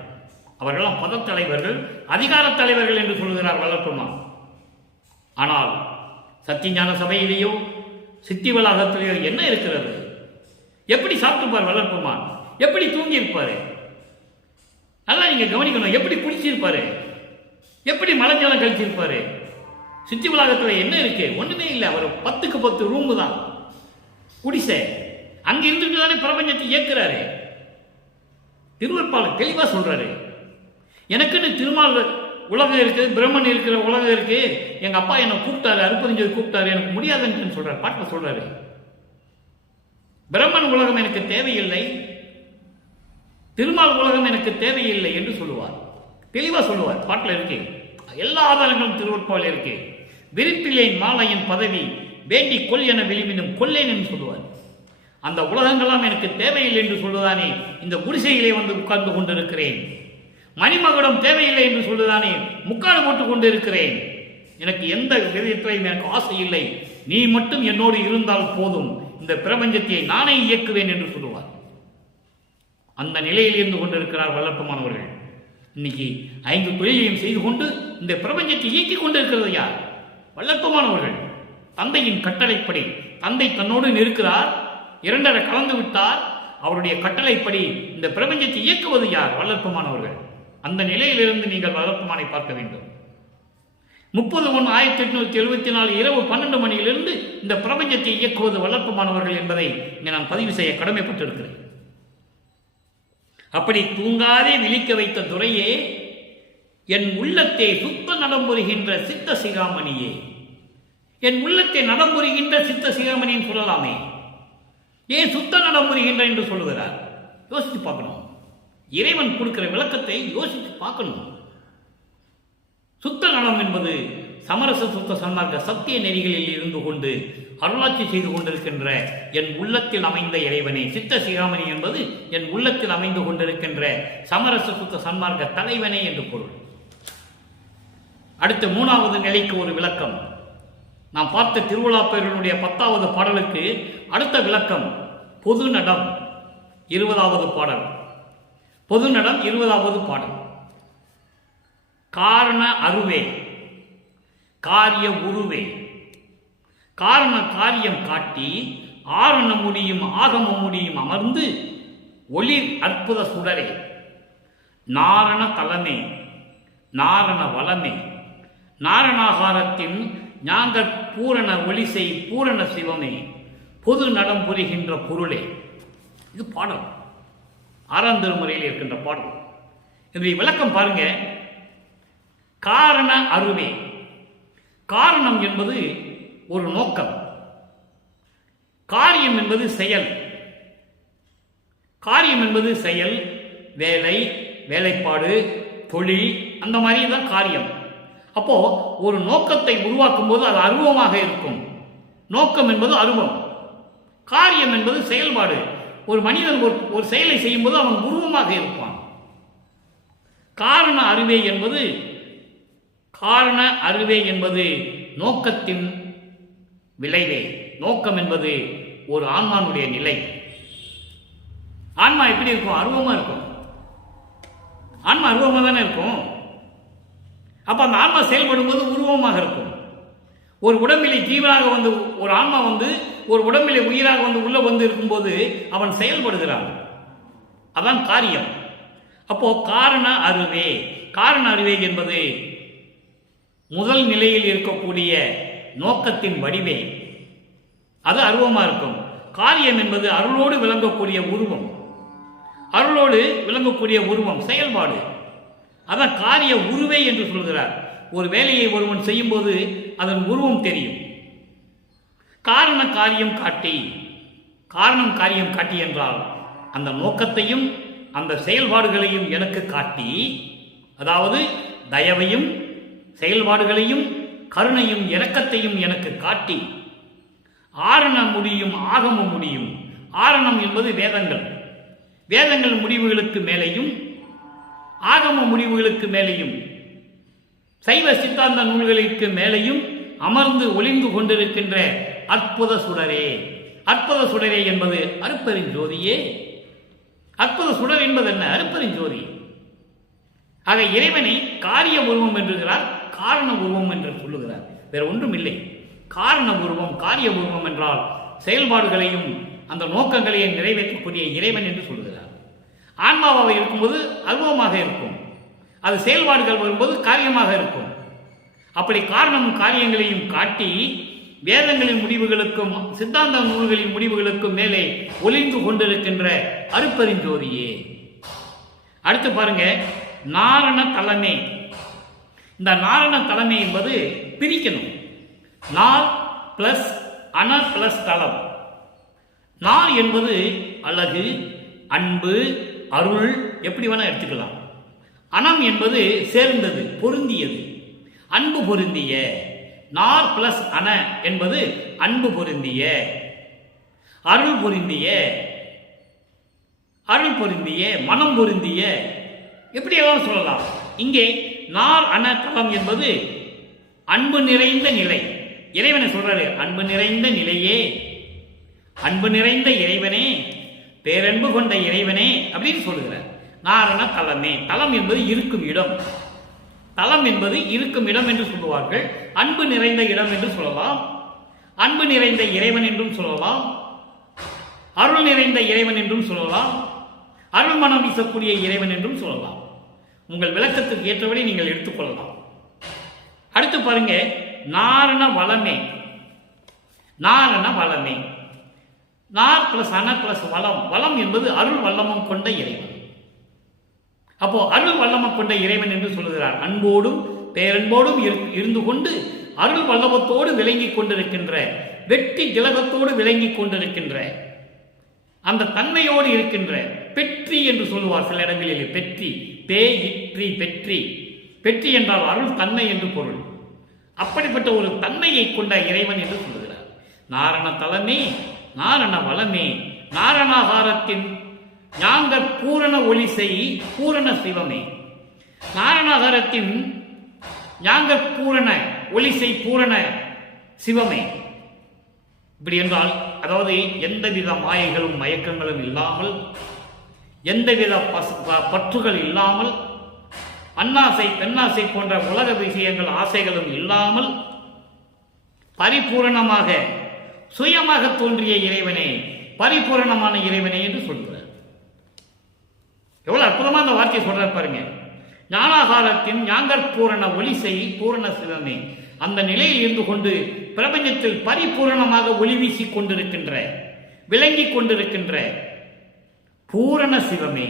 அவர்களெல்லாம் பதத்தலைவர்கள், அதிகார தலைவர்கள் என்று சொல்கிறார் வல்லற்பெருமான். ஆனால் சத்தியஞான சபையிலேயோ சித்தி வளாகத்திலேயோ என்ன இருக்கிறது? எப்படி சாப்பிட்டுப்பார் வல்லற்பெருமான்? எப்படி தூங்கி இருப்பாரு? நல்லா நீங்க கவனிக்கணும். எப்படி குடிச்சிருப்பாரு? எப்படி மலஜலம் கழிச்சிருப்பாரு? சித்தி வளாகத்தில் என்ன இருக்கு? ஒண்ணுமே இல்லை. அவர் 10க்கு 10 ரூமு தான், குடிசை. அங்க இருந்துட்டு தானே பிரபஞ்சத்தை இயக்குறாரு. திருவற்பாளர் தெளிவா சொல்றாரு, எனக்குன்னு திருமால் உலகம் இருக்கு, பிரம்மன் இருக்கிற உலகம் இருக்கு. எங்க அப்பா என்னை கூப்பிட்டாரு, அருப்பறிஞ்சு கூப்பிட்டாரு, எனக்கு முடியாதுன்னு சொல்றாரு. பாட்டில் சொல்றாரு, பிரம்மன் உலகம் எனக்கு தேவையில்லை, திருமால் உலகம் எனக்கு தேவையில்லை என்று சொல்லுவார். தெளிவா சொல்லுவார். பாட்டில் இருக்கு, எல்லா ஆதாரங்களும் திருவற்பாவில் இருக்கு. விரிப்பிலேன் மாலையின் பதவி வேண்டி கொல் என விளிம்பினும் கொல்லேன் என்று சொல்லுவார். அந்த உலகங்களாம் எனக்கு தேவையில்லை என்று சொல்லுதானே இந்த குடிசையிலே வந்து உட்கார்ந்து கொண்டிருக்கிறேன். மணிமகுடம் தேவையில்லை என்று சொல்லுதானே முக்காடு போட்டுக் கொண்டு இருக்கிறேன். எனக்கு எந்த விதத்திலையும் எனக்கு ஆசை இல்லை, நீ மட்டும் என்னோடு இருந்தால் போதும், இந்த பிரபஞ்சத்தை நானே இயக்குவேன் என்று சொல்லுவார். அந்த நிலையில் இருந்து கொண்டிருக்கிறார் வல்லற்பமானவர்கள். இன்னைக்கு 5 தொழிலையும் செய்து கொண்டு இந்த பிரபஞ்சத்தை இயக்கிக் கொண்டிருக்கிறது யார்? வல்லற்பமானவர்கள். தந்தையின் கட்டளைப்படி தந்தை தன்னோடு இருக்கிறார், 2 கலந்து விட்டார். அவருடைய கட்டளைப்படி இந்த பிரபஞ்சத்தை இயக்குவது யார்? வல்லற்பமானவர்கள். அந்த நிலையிலிருந்து நீங்கள் வல்லற்பமானை பார்க்க வேண்டும். 30/1/1874 இரவு 12 மணியிலிருந்து இந்த பிரபஞ்சத்தை இயக்குவது வல்லற்பமானவர்கள் என்பதை நான் பதிவு செய்ய கடமைப்பட்டிருக்கிறேன். அப்படி தூங்காதே விழிக்க வைத்த துறையே, என் உள்ளத்தை சுத்த நடம்புரிகின்ற சித்த சிகாமணியே. என் உள்ளத்தை நடம்புரிகின்ற சித்த சிகாமணின்னு சொல்லலாமே, ஏன் சுத்த நடம்புரிகின்ற என்று சொல்லுகிறார்? யோசித்து பார்க்கணும். இறைவன் கொடுக்கிற விளக்கத்தை யோசித்து பார்க்கணும். சுத்த நலம் என்பது சமரச சுத்த சன்மார்க்க சத்திய நெறிகளில் இருந்து கொண்டு அருளாட்சி செய்து கொண்டிருக்கின்ற என் உள்ளத்தில் அமைந்த இறைவனே. சித்த சிகாமணி என்பது என் உள்ளத்தில் அமைந்து கொண்டிருக்கின்ற சமரச சுத்த சன்மார்க்க தலைவனே என்று பொருள். அடுத்த 3வது நிலைக்கு ஒரு விளக்கம். நாம் பார்த்த திருவிழாப்பேரனுடைய 10வது பாடலுக்கு அடுத்த விளக்கம் பொது நடம் 20வது பாடல். பொது நடம் 20வது பாடல். காரண அருவே காரிய உருவே. காரண காரியம் காட்டி ஆரண முடியும் ஆகம முடியும் அமர்ந்து ஒளிர் அற்புத சுடரே. நாரண தலமே நாரண வளமே. நாரணாகாரத்தின் ஞாங்க பூரண ஒளிசை பூரண சிவமே. பொது நடம் புரிகின்ற பொருளே. இது பாடல், 6ஆம் திருமுறையில் இருக்கின்ற பாடல். இதனுடைய விளக்கம் பாருங்க. காரண அருவே. காரணம் என்பது ஒரு நோக்கம், காரியம் என்பது செயல். காரியம் என்பது செயல், வேலை, வேலைப்பாடு, தொழில், அந்த மாதிரி தான் காரியம். அப்போ ஒரு நோக்கத்தை உருவாக்கும் போது அது அருவமாக இருக்கும். நோக்கம் என்பது அருவம், காரியம் என்பது செயல்பாடு. ஒரு மனிதன் ஒரு செயலை செய்யும் போது அவன் உருவமாக இருப்பான். காரண அருவே என்பது காரண அருவே என்பது நோக்கத்தின் விளைவே. நோக்கம் என்பது ஒரு ஆன்மானுடைய நிலை. ஆன்மா எப்படி இருக்கும்? அருவமா இருக்கும். ஆன்மா அருவமா தானே இருக்கும். அப்ப அந்த ஆன்மா செயல்படும் போது உருவமாக இருக்கும். ஒரு உடம்பிலே ஜீவனாக வந்து ஒரு ஆன்மா வந்து ஒரு உடம்பிலே உயிராக வந்து உள்ள வந்து இருக்கும்போது அவன் செயல்படுகிறான். அதான் காரியம். அப்போ காரண அருவே. காரண அருவே என்பது முதல் நிலையில் இருக்கக்கூடிய நோக்கத்தின் வடிவே. அது அருவமா இருக்கும். காரியம் என்பது அருளோடு விளங்கக்கூடிய உருவம். அருளோடு விளங்கக்கூடிய உருவம் செயல்பாடு. அதான் காரிய உருவே என்று சொல்கிறார். ஒரு வேலையை ஒருவன் செய்யும் போது அதன் உருவம் தெரியும். காரண காரியம் காட்டி. காரணம் காரியம் காட்டி என்றால் அந்த நோக்கத்தையும் அந்த செயல்பாடுகளையும் எனக்கு காட்டி, அதாவது தயவையும் செயல்பாடுகளையும் கருணையும் இரக்கத்தையும் எனக்கு காட்டி, ஆரண முடியும் ஆகம முடியும். ஆரணம் என்பது வேதங்கள். வேதங்கள் முடிவுகளுக்கு மேலேயும் ஆகம முடிவுகளுக்கு மேலேயும் சைவ சித்தாந்த நூல்களுக்கு மேலேயும் அமர்ந்து ஒளிந்து கொண்டிருக்கின்ற அற்புத சுடரே. அற்புத சுடரே என்பது அருட்பெருஞ்சோதியே. அற்புத சுடர் என்பது என்ன? அருட்பெருஞ்சோதி. ஆக இறைவனை காரிய உருவம் என்றுகிறார், காரண உருவம் என்று சொல்லுகிறார். வேற ஒன்றும் இல்லை. காரண உருவம் காரிய உருவம் என்றால் செயல்பாடுகளையும் அந்த நோக்கங்களையும் நிறைவேற்றக்கூடிய இறைவன் என்று சொல்லுகிறார். ஆன்மாவாக இருக்கும்போது அருவமாக இருக்கும், அது செயல்பாடுகள் வரும்போது காரியமாக இருக்கும். அப்படி காரணமும் காரியங்களையும் காட்டி வேதங்களின் முடிவுகளுக்கும் சித்தாந்த நூல்களின் முடிவுகளுக்கும் மேலே ஒளிந்து கொண்டிருக்கின்ற அருட்பெருஞ்சோதியே. அடுத்து பாருங்க, நாரண தலைமை. இந்த நாரண தலைமை என்பது பிரிக்கணும். நார் பிளஸ் அன பிளஸ் தலம். நார் என்பது அழகு, அன்பு, அருள், எப்படி வேணா எடுத்துக்கலாம். அனம் என்பது சேர்ந்தது, பொருந்தியது, அன்பு பொருந்திய. நார் பிளஸ் அன என்பது அன்பு பொருந்திய, அருள் பொருந்திய, அருள் பொருந்திய, மனம் பொருந்திய, எப்படியெல்லாம் சொல்லலாம். இங்கே நார் அன தலம் என்பது அன்பு நிறைந்த நிலை. இறைவனை சொல்றாரு, அன்பு நிறைந்த நிலையே, அன்பு நிறைந்த இறைவனே, பேரன்பு கொண்ட இறைவனே அப்படின்னு சொல்லுகிறார். நாரண தலமே. தலம் என்பது இருக்கும் இடம். தலம் என்பது இருக்கும் இடம் என்று சொல்லுவார்கள். அன்பு நிறைந்த இடம் என்று சொல்லலாம், அன்பு நிறைந்த இறைவன் என்றும் சொல்லலாம், அருள் நிறைந்த இறைவன் என்றும் சொல்லலாம், அருள் மனம் வீசக்கூடிய இறைவன் என்றும் சொல்லலாம். உங்கள் விளக்கத்துக்கு ஏற்றபடி நீங்கள் எடுத்துக்கொள்ளலாம். அடுத்து பாருங்க, நாரண வளமே. நாரண வளமே. நார் பிளஸ் அன பிளஸ் வளம். வளம் என்பது அருள் வல்லமும் கொண்ட இறைவன். அப்போ அருள் வல்லமை கொண்ட இறைவன் என்று சொல்லுகிறார். அன்போடும் பேரன்போடும் இருந்து கொண்டு அருள் வல்லமத்தோடு விளங்கி கொண்டிருக்கின்ற, வெற்றி திலகத்தோடு விளங்கி கொண்டிருக்கின்ற, அந்த தன்மையோடு இருக்கின்ற பெற்றி என்று சொல்லுவார் சில இடங்களிலே. பெற்றி, இற்றி பெற்றி. பெற்றி என்றால் அருள் தன்மை என்று பொருள். அப்படிப்பட்ட ஒரு தன்மையை கொண்ட இறைவன் என்று சொல்லுகிறார். நாரண தலமே, நாரண வளமே, நாரணாகாரத்தின் ஞாங்கற் பூரண ஒளி செய் பூரண சிவமே. நாரணாகாரத்தின் ஞாங்கற் பூரண ஒளி செய் பூரண சிவமே. இப்படி என்றால், அதாவது எந்தவித மாயைகளும் மயக்கங்களும் இல்லாமல், எந்தவித பற்றுகள் இல்லாமல், அன்னாசை பெண்ணாசை போன்ற உலக விஷயங்கள் ஆசைகளும் இல்லாமல், பரிபூரணமாக சுயமாக தோன்றிய இறைவனே, பரிபூரணமான இறைவனே என்று சொல்கிறார். எவ்வளவு அற்புதமா அந்த வார்த்தையை சொல்றார் பாருங்க. ஞானாகாரத்தின் ஞாங்கற் பூரண ஒளி செய் பூரண சிவமே. அந்த நிலையில் இருந்து கொண்டு பிரபஞ்சத்தில் பரிபூரணமாக ஒளி வீசி கொண்டிருக்கின்ற, விளங்கி கொண்டிருக்கின்ற பூரண சிவமே.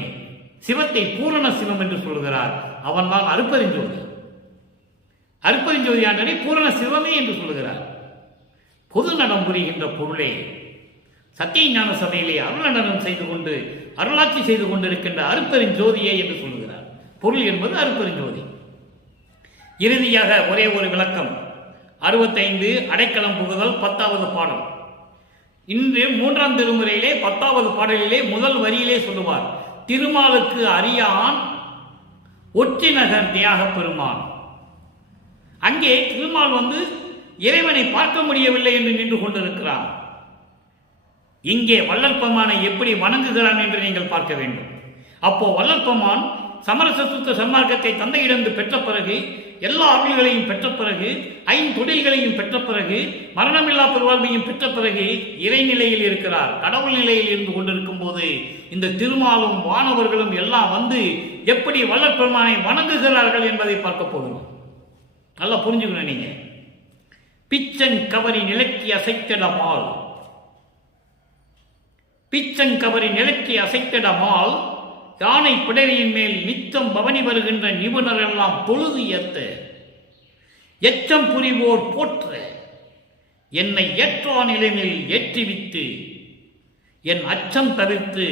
சிவத்தை பூரண சிவம் என்று சொல்கிறார். அவன் தான் அருட்பெருஞ்சோதி. அருட்பெருஞ்சோதி ஆண்டனை பூரண சிவமே என்று சொல்கிறார். பொது நடம் புரிகின்ற பொருளே, சத்திய ஞான சபையிலே அருள் நடனம் செய்து கொண்டு அருளாட்சி செய்து கொண்டிருக்கின்ற அருட்பெருஞ்சோதியே என்று சொல்கிறார். பொருள் என்பது அருட்பெருஞ்சோதி. இறுதியாக ஒரே ஒரு விளக்கம். 65 அடைக்கலம் புகுதல் 10வது பாடல். இன்று 3ஆம் திருமுறையிலே 10வது பாடலிலே முதல் வரியிலே சொல்லுவார், திருமாலுக்கு அரியான் ஒற்றி நகர் தியாக பெருமான். அங்கே திருமால் இறைவனை பார்க்க முடியவில்லை என்று நின்று கொண்டிருக்கிறான். இங்கே வள்ளற்பெருமானை எப்படி வணங்குகிறான் என்று நீங்கள் பார்க்க வேண்டும். அப்போ வள்ளற்பெருமான் சமரச சுத்த சன்மார்க்கத்தை தந்தையிடந்து பெற்ற பிறகு, எல்லா அருள்களையும் பெற்ற பிறகு, ஐந்தொழில்களையும் பெற்ற பிறகு, மரணமில்லா பெருவாழ்வையும் பெற்ற பிறகு இறைநிலையில் இருக்கிறார். கடவுள் நிலையில் இருந்து கொண்டிருக்கும் போது இந்த திருமாலும் வானவர்களும் எல்லாம் எப்படி வள்ளற்பெருமானை வணங்குகிறார்கள் என்பதை பார்க்க போகிறோம். நல்லா புரிஞ்சுக்கணும் நீங்க. பிச்சன் கவரி நிலக்கி அசைத்திடமால், பிச்சங்கவரி நிலக்கி அசைத்திடமால், யானை பிடரியின் மேல் நித்தம் பவனி வருகின்ற நிபுணர் எல்லாம் பொழுது ஏத்த, எச்சம் புரிவோர் போற்ற, என்னை ஏற்றா நிலையில் ஏற்றிவித்து என் அச்சம் தவிர்த்து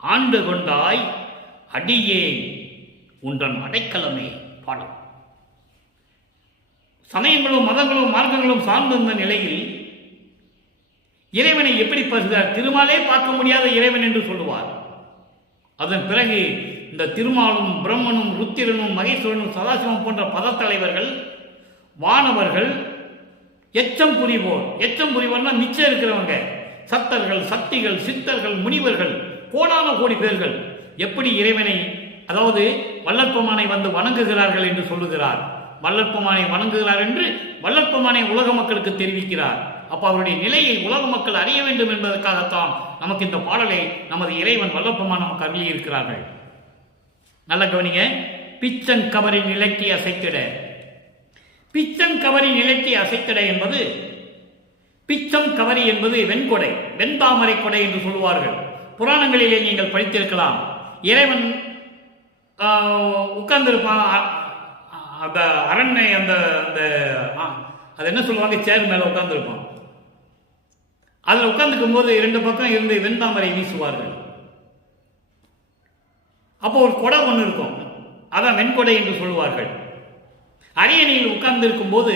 ஆண்டு கொண்டாய் அடியே உன்றன் அடைக்கலமே. பாடம். சமயங்களும் மதங்களும் மார்க்கங்களும் சார்ந்திருந்த நிலையில் இறைவனை எப்படி பார்க்கிறார்? திருமாலே பார்க்க முடியாத இறைவன் என்று சொல்லுவார். அதன் பிறகு இந்த திருமாலும் பிரம்மனும் ருத்திரனும் மகேஸ்வரனும் சதாசிவம் போன்ற பதத்தலைவர்கள், வானவர்கள், எச்சம் புரிவோர். எச்சம் புரிவோர்னா மிச்சம் இருக்கிறவங்க, சத்தர்கள், சக்திகள், சித்தர்கள், முனிவர்கள், கோடான கோடி பேர்கள் எப்படி இறைவனை, அதாவது வள்ளற்பெருமானை வணங்குகிறார்கள் என்று சொல்லுகிறார். வள்ளற்பெருமானை வணங்குகிறார் என்று வள்ளற்பெருமானை உலக மக்களுக்கு தெரிவிக்கிறார். அப்ப அவருடைய நிலையை உலக மக்கள் அறிய வேண்டும் என்பதற்காகத்தான் நமக்கு இந்த பாடலை நமது இறைவன் வல்லப்பெருமான் நமக்கு அருளி இருக்கிறார்கள். நல்ல கவனிங்க. பிச்சன் கவரி நிலைக்கு அசைத்திட. பிச்சன் கவரி நிலைக்கு அசைத்திட என்பது, பிச்சம் கவரி என்பது வெண்கொடை, வெண்தாமரை கொடை என்று சொல்லுவார்கள். புராணங்களிலே நீங்கள் படித்திருக்கலாம். இறைவன் உட்கார்ந்திருப்பான் அந்த அரண்மை, அந்த அது என்ன சொல்லுவாங்க, சேர் மேல உட்கார்ந்துருப்பான். அதில் உட்கார்ந்துக்கும் போது 2 பக்கம் இருந்து வெண்தாமரை வீசுவார்கள். அப்போ ஒரு கொடை ஒன்று இருக்கும், அதான் வெண்கொடை என்று சொல்லுவார்கள். அரியணையில் உட்கார்ந்திருக்கும் போது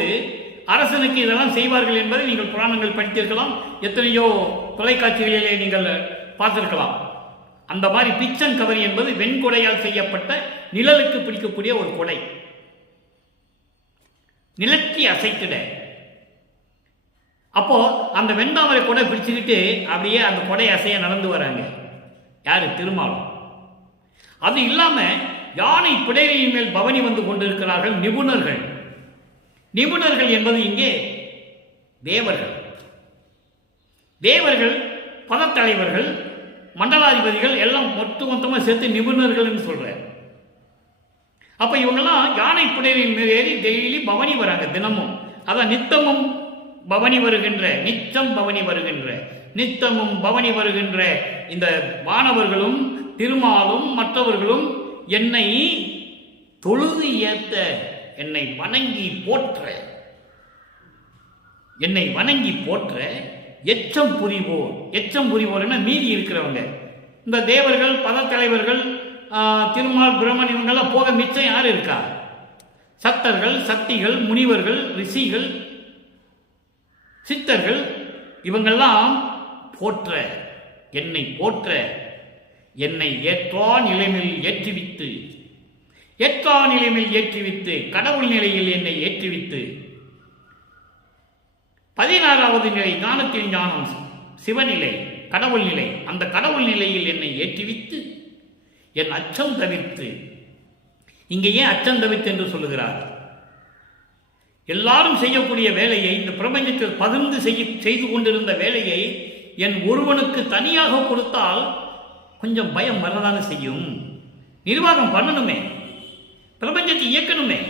அரசனுக்கு இதெல்லாம் செய்வார்கள் என்பதை நீங்கள் புராணங்கள் படித்திருக்கலாம். எத்தனையோ தொலைக்காட்சிகளிலே நீங்கள் பார்த்திருக்கலாம். அந்த மாதிரி பிச்சன் கவரி என்பது வெண்கொடையால் செய்யப்பட்ட நிழலுக்கு பிடிக்கக்கூடிய ஒரு கொடை. நிலத்தி அசைத்திட. அப்போ அந்த வெண்தாமரை கொடை பிடிச்சுக்கிட்டு அப்படியே அந்த கொடை அசைய நடந்து வராங்க. யாரு? திருமாலும். அது இல்லாம யானை பிடரியின் மேல் பவனி வந்து கொண்டிருக்கிறார்கள் நிபுணர்கள். நிபுணர்கள் என்பது இங்கே தேவர்கள். தேவர்கள், பதத்தலைவர்கள், மண்டலாதிபதிகள் எல்லாம் மொத்தமாக சேர்த்து நிபுணர்கள் என்று சொல்றார். அப்ப இவங்கெல்லாம் யானை பிடரின் மேல் ஏறி டெய்லி பவனி வராங்க. தினமும் அதான் நித்தமும் பவனி வருகின்ற, நித்தம் பவனி வருகின்ற, நித்தமும் பவனி வருகின்ற இந்த வானவர்களும் திருமாலும் மற்றவர்களும் என்னை தொழுது ஏத்த, என்னை வணங்கி போற்ற, என்னை வணங்கி போற்ற எச்சம் புரிவோர். எச்சம் புரிவோர்னா மீறி இருக்கிறவங்க, இந்த தேவர்கள், பதத்தலைவர்கள், திருமால், பிரம்மன் இவங்கெல்லாம் போக மிச்சம் யார் இருக்கா? சத்தர்கள், சக்திகள், முனிவர்கள், ரிஷிகள், சித்தர்கள், இவங்கெல்லாம் போற்ற, என்னை போற்ற, என்னை ஏற்றா நிலைமையில் ஏற்றுவித்து, ஏற்றா நிலைமையில் ஏற்றுவித்து, கடவுள் நிலையில் என்னை ஏற்றுவித்து, 16வது நிலை ஞானத்தின் ஞானம், சிவநிலை, கடவுள் நிலை, அந்த கடவுள் நிலையில் என்னை ஏற்றுவித்து என் அச்சம் தவிர்த்து. இங்கே ஏன் அச்சம் தவிர்த்து என்று சொல்லுகிறார்? எல்லாரும் செய்யக்கூடிய வேலையை, இந்த பிரபஞ்சத்தில் பகிர்ந்து செய்து கொண்டிருந்த வேலையை என் ஒருவனுக்கு தனியாக கொடுத்தால் கொஞ்சம் பயம் வரதானே செய்யும். நிர்வாகம் பண்ணணுமே, பிரபஞ்சத்தை இயக்கணுமே,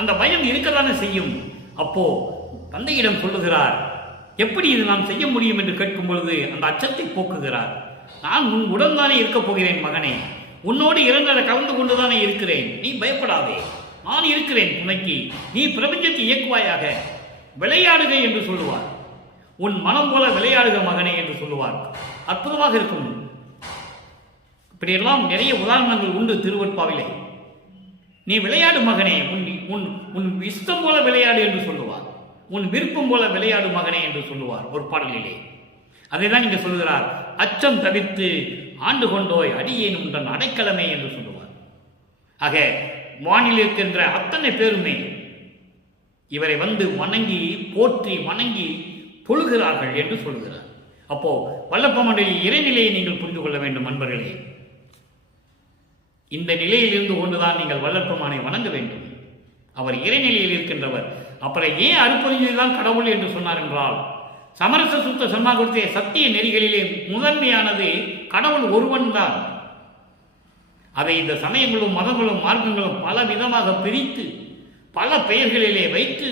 அந்த பயம் இருக்கதானே செய்யும். அப்போ தந்தையிடம் சொல்லுகிறார், எப்படி இது நாம் செய்ய முடியும் என்று கேட்கும் பொழுது அந்த அச்சத்தை போக்குகிறார். நான் உன் உடன் தானே இருக்கப் போகிறேன் மகனே, உன்னோடு இரண்டரை கலந்து கொண்டுதானே இருக்கிறேன், நீ பயப்படாதே, நான் இருக்கிறேன் துணைக்கு, நீ பிரபஞ்சத்தை இயக்குவாயாக, விளையாடுக என்று சொல்லுவார். உன் மனம் போல விளையாடுக மகனே என்று சொல்லுவார். அற்புதமாக இருக்கும். இப்படியெல்லாம் நிறைய உதாரணங்கள் உண்டு திருவெட்பாவிலே. நீ விளையாடு மகனே, உன் இஷ்டம் போல விளையாடு என்று சொல்லுவார். உன் விருப்பம் போல விளையாடு மகனே என்று சொல்லுவார் ஒரு பாடலிலே. அதை தான் இங்கே சொல்லுகிறார், அச்சம் தவிர்த்து ஆண்டு கொண்டோய் அடியேன் உண்டன் அடைக்கலமே என்று சொல்லுவார். ஆக வானில் இருக்கின்ற அத்தனை பேருமே இவரை வந்து வணங்கி போற்றி வணங்கி தொழுகிறார்கள் என்று சொல்கிறார். அப்போ வல்லப்பமனுடைய இறைநிலையை நீங்கள் புரிந்து கொள்ள வேண்டும் நண்பர்களே. இந்த நிலையில் இருந்து கொண்டுதான் நீங்கள் வல்லப்பமானை வணங்க வேண்டும். அவர் இறைநிலையில் இருக்கின்றவர். அப்புறம் ஏன் அருப்பறிஞ்சுதான் கடவுள் என்று சொன்னார் என்றால், சமரச சுத்த சன்மார்க்கத்திலே சத்திய நெறிகளிலே முதன்மையானது கடவுள் ஒருவன் தான். அதை இந்த சமயங்களும் மதங்களும் மார்க்கங்களும் பல விதமாக பிரித்து பல பெயர்களிலே வைத்து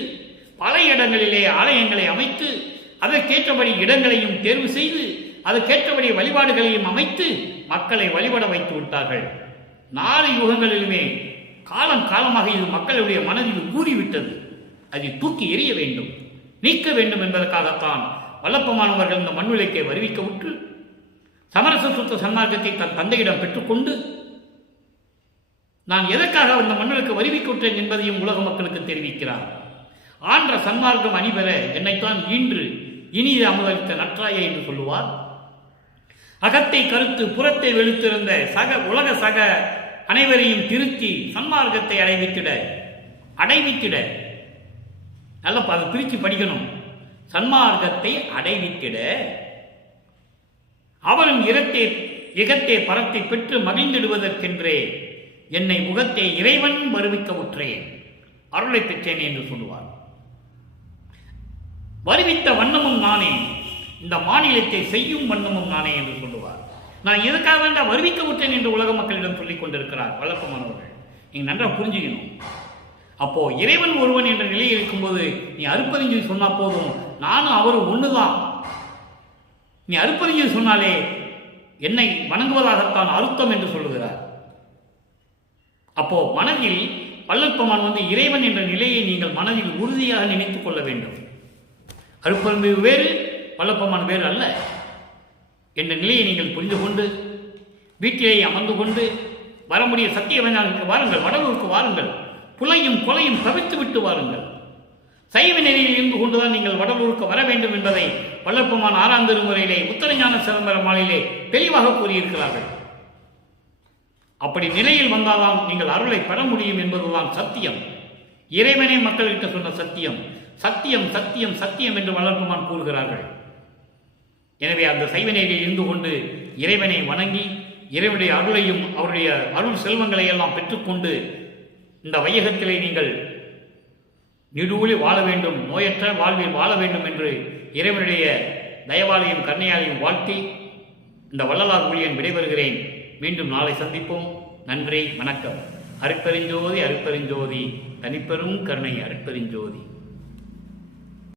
பல இடங்களிலே ஆலயங்களை அமைத்து அதற்கேற்றபடி இடங்களையும் தேர்வு செய்து அதற்கேற்றபடி வழிபாடுகளையும் அமைத்து மக்களை வழிபட வைத்து விட்டார்கள். 4 யுகங்களிலுமே காலம் காலமாக இது மக்களுடைய மனதில் கூறிவிட்டது. அதை தூக்கி எறிய வேண்டும், நீக்க வேண்டும் என்பதற்காகத்தான் வல்லப்பமானவர்கள் இந்த மண்ணுலைக்கை வருவிக்க விட்டு சமரச சுத்த சன்மார்க்கத்தை தன் தந்தையிடம் பெற்றுக்கொண்டு நான் எதற்காக இந்த மண்ணுக்கு வருவிக்க விட்டேன் என்பதையும் உலக மக்களுக்கு தெரிவிக்கிறார். ஆன்ற சன்மார்க்கம் அணிபெற என்னைத்தான் ஈன்று இனிய அமுதளித்த நற்றாயை என்று சொல்லுவார். அகத்தை கருத்து புறத்தை வெளுத்திருந்த உலக சக அனைவரையும் திருத்தி சன்மார்க்கத்தை அடைவித்திட நல்ல அது பிரித்து படிக்கணும். சன்மார்க்கத்தை அடைவித்திட அவரும் இகத்தே பரத்தை பெற்று மகிழ்ந்திடுவதற்கென்றே என்னை முகத்தை இறைவன் வருவிக்க உற்றேன், அருளை பெற்றேன் என்று சொல்லுவார். வருவித்த வண்ணமும் நானே, இந்த மாநிலத்தை செய்யும் வண்ணமும் நானே என்று சொல்லுவார். நான் எதுக்காக வேண்டாம் வருவிக்க விட்டேன் என்று உலக மக்களிடம் சொல்லிக் கொண்டிருக்கிறார் வல்லப்பமானவர்கள். நீங்க நன்றாக புரிஞ்சுக்கணும். அப்போ இறைவன் ஒருவன் என்ற நிலையில் இருக்கும்போது நீ அருப்பறிஞ்சு சொன்னா போதும், நானும் அவரும் ஒண்ணுதான். நீ அருப்பறிஞ்சு சொன்னாலே என்னை வணங்குவதாகத்தான் அர்த்தம் என்று சொல்லுகிறார். அப்போ மனதில் வல்லப்பமான் வந்து இறைவன் என்ற நிலையை நீங்கள் மனதில் உறுதியாக நினைத்துக் கொள்ள வேண்டும். அருப்பறிவு வேறு, வல்லப்பமான் வேறு அல்ல என்ற நிலையை நீங்கள் புரிந்து கொண்டு வீட்டிலேயே அமர்ந்து கொண்டு வர முடிய சத்தியவனாருக்கு வாருங்கள், வடலூருக்கு வாருங்கள், புலையும் கொலையும் தவிர்த்து விட்டு வாருங்கள். சைவ நெறியில் இருந்து கொண்டுதான் நீங்கள் வடலூருக்கு வர வேண்டும் என்பதை வல்லப்பமான் 6ஆம் திருமுறையிலே உத்தரஞான சிதம்பர மாலையிலே தெளிவாக கூறியிருக்கிறார்கள். அப்படி நிலையில் வந்தால்தான் நீங்கள் அருளை பெற முடியும் என்பதுதான் சத்தியம். இறைவனே மக்கள்கிட்ட சொன்ன சத்தியம். சத்தியம் சத்தியம் சத்தியம் என்று வல்லப்பமான் கூறுகிறார்கள். எனவே அந்த சைவ நெறியில் இருந்து கொண்டு இறைவனை வணங்கி இறைவனுடைய அருளையும் அவருடைய அருள் செல்வங்களை எல்லாம் பெற்றுக்கொண்டு இந்த வையகத்திலே நீங்கள் நெடுவழி வாழ வேண்டும், நோயற்ற வாழ்வில் வாழ வேண்டும் என்று இறைவனுடைய தயவாலையும் கருணையாலையும் வாழ்த்தி இந்த வள்ளலார் ஊழியன் விடைபெறுகிறேன். மீண்டும் நாளை சந்திப்போம். நன்றி, வணக்கம். அருட்பெருஞ்சோதி அருட்பெருஞ்சோதி, தனிப்பெரும் கருணை அருட்பெருஞ்சோதி.